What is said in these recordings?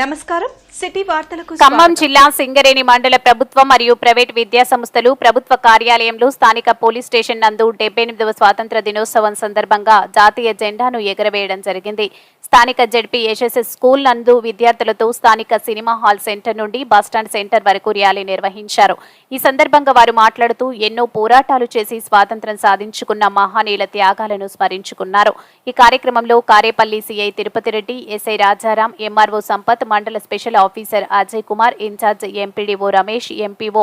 నమస్కారం. సిటీ వార్తలకు ఖమ్మం. జిల్లా సింగరేణి మండల ప్రభుత్వ మరియు ప్రైవేట్ విద్యా సంస్థలు ప్రభుత్వ కార్యాలయంలో స్థానిక పోలీస్ స్టేషన్ నందు డెబ్బై ఎనిమిదవ స్వాతంత్ర దినోత్సవం సందర్భంగా జాతీయ జెండాను ఎగురవేయడం జరిగింది. స్థానిక జడ్పీ ఎస్ఎస్ఎస్ స్కూల్ నందు విద్యార్థులతో స్థానిక సినిమా హాల్ సెంటర్ నుండి బస్టాండ్ సెంటర్ వరకు ర్యాలీ నిర్వహించారు. ఈ సందర్భంగా వారు మాట్లాడుతూ ఎన్నో పోరాటాలు చేసి స్వాతంత్ర్యం సాధించుకున్న మహానీయుల త్యాగాలను స్మరించుకున్నారు. ఈ కార్యక్రమంలో Karepalli CI Tirupati Reddy SI Rajaram MRO Sampath mandal special officer Ajay Kumar in charge MPDO Ramesh MPO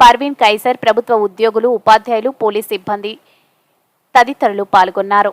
Parveen Kaiser ప్రభుత్వ ఉద్యోగులు ఉపాధ్యాయులు పోలీస్ సిబ్బంది తదితరులు పాల్గొన్నారు.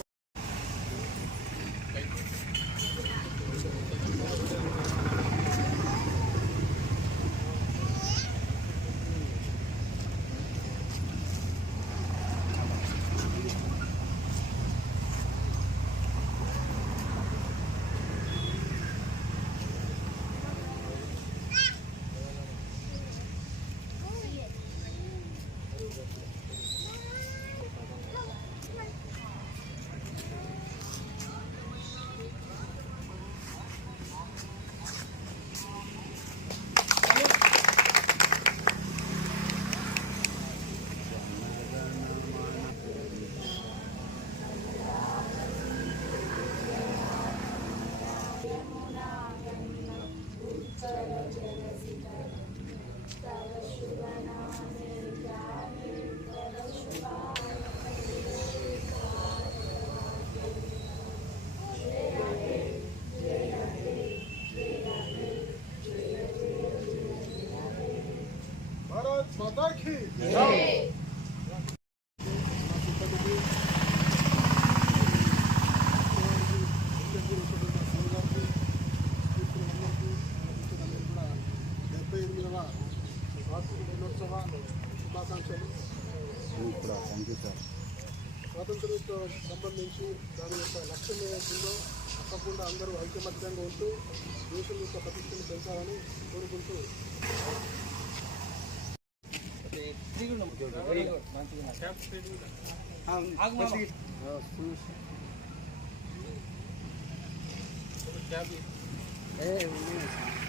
మాతాకి స్వాతంత్రంతో సంబంధించి దాని యొక్క లక్ష్యం ఏదైతుందో తప్పకుండా అందరూ ఐకమత్యంగా ఉంటూ దేశం యొక్క ప్రతిష్టను పెంచాలని కోరుకుంటూ Hey, we.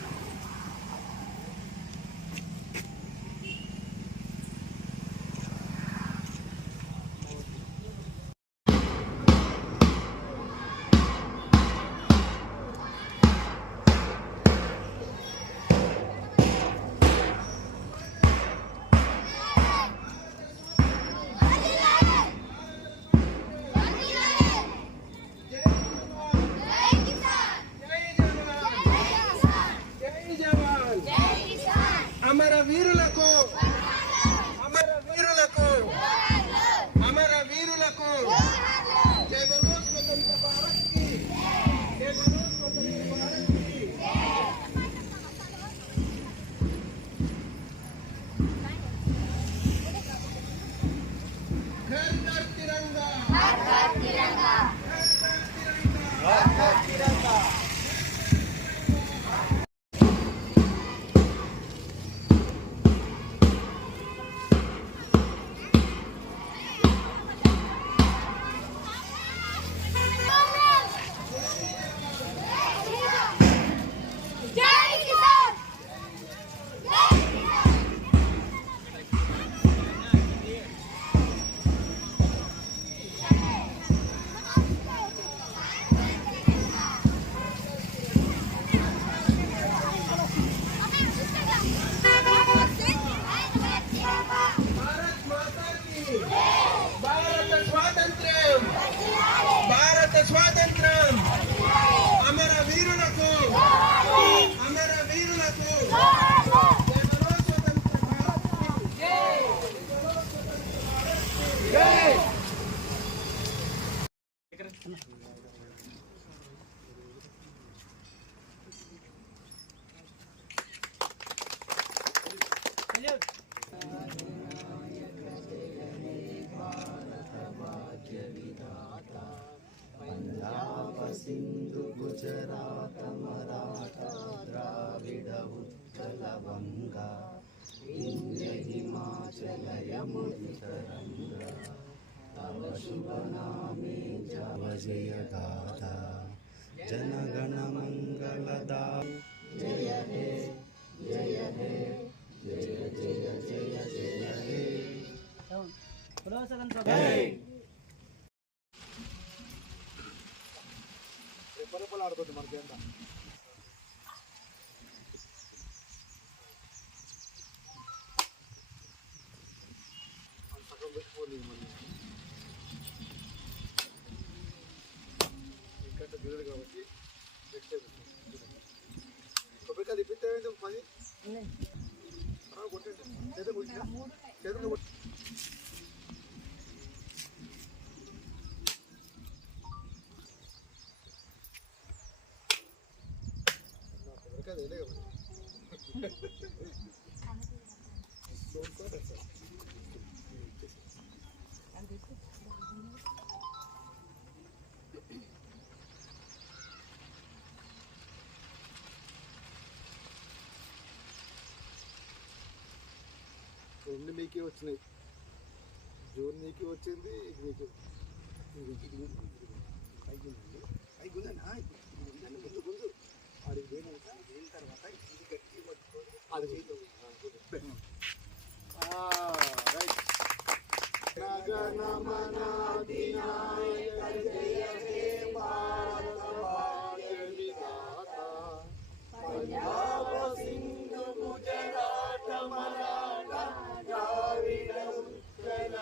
జయ గాథ జనగణ మంగళదా రెప్పరెప్పలు ఆడుతుంది మనకి ఎంత సగం పెట్టుకోండి మళ్ళీ ఇంకంటే దిగుడు కాబట్టి కొబ్బరికాయ తిప్పితే పది కొట్టండి చేతులు కొట్టినా చేతులు కొట్టి రెండు మీకే వచ్చినాయి. జూన్ నీకు వచ్చింది మీకు ఇది ఇది ముందు ముందు అది పోయినాక పోయిన తర్వాత ఇది గట్టి పట్టుకొని అది చేతిలో రైట్. గగనమనాధినాయక జయ హే భారత భాగ్య విధాత. పంజాబ సింధు గుజరాట మరాఠ ద్రావిడ ఉత్కల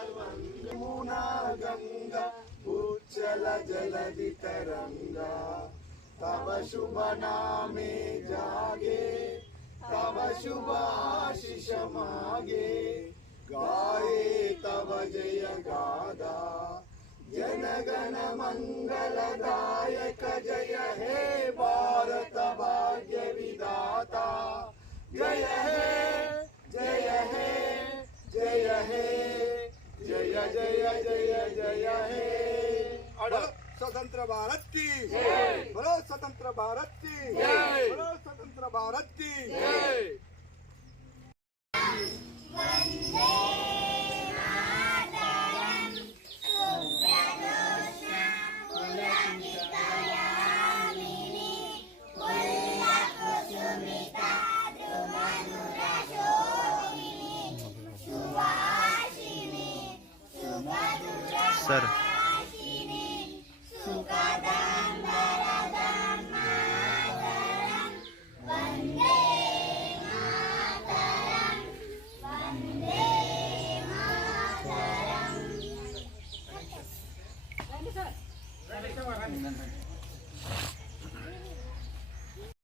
గంగ ఉచ్చల జలధి తరంగా तब शुभ नामे जागे, तब शुभ आशीष मागे। गाये तब जय गादा जनगण मंगलदायक जय हे बा। स्वतंत्र भारत की। बोलो स्वतंत्र भारत की। बोलो स्वतंत्र भारत की। సార్